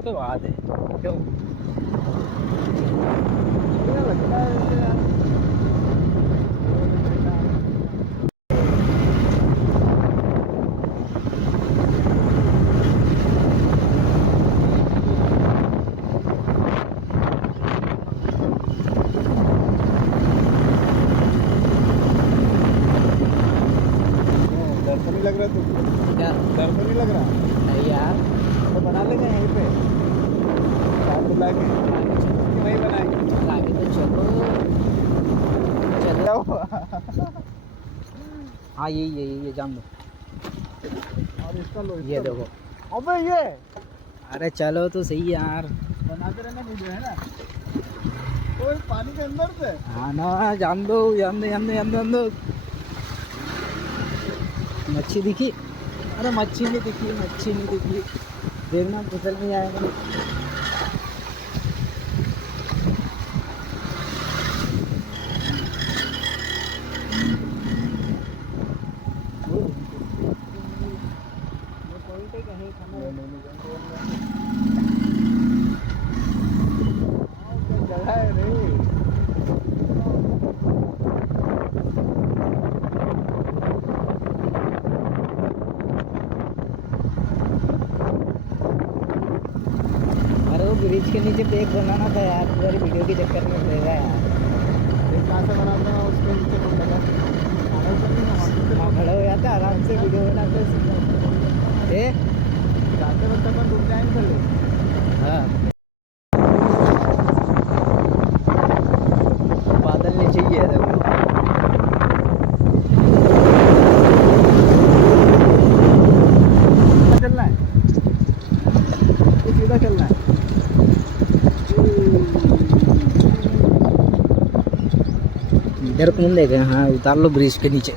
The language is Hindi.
उसके बाद है क्यों मुझे लगता है कि यार डर तो नहीं लग रहा तुझको? क्या डर तो नहीं लग रहा? नहीं यार तो बना लेंगे यहीं पे साथ बुला के कि वहीं बनाएंगे। आगे तो चलो क्या चलो हुआ? हाँ ये जान दो और इसका लो ये इसका लो। देखो अबे ये अरे चलो तो सही यार बनाते रहना वीडियो है ना। तो पानी के अंदर से हाँ ना जान दो जान दो मच्छी दिखी अरे मच्छी नहीं दिखी देखना फिसल नहीं आएगा जगह है रे। अरे वो ब्रिज के नीचे पेक बनाना था यार तुम्हारी वीडियो के चक्कर में रहेगा यार ये कहाँ से बनाता है उसके नीचे कौन लगा? वहाँ खड़े हो जाते आराम से वीडियो बनाते ए जाते वक्त अपन रुक जाएंगे पहले। हाँ बादल नीचे ही है देखो चलना है ये सीधा चलना है। इधर कौन देखे हाँ उतार लो ब्रिज के नीचे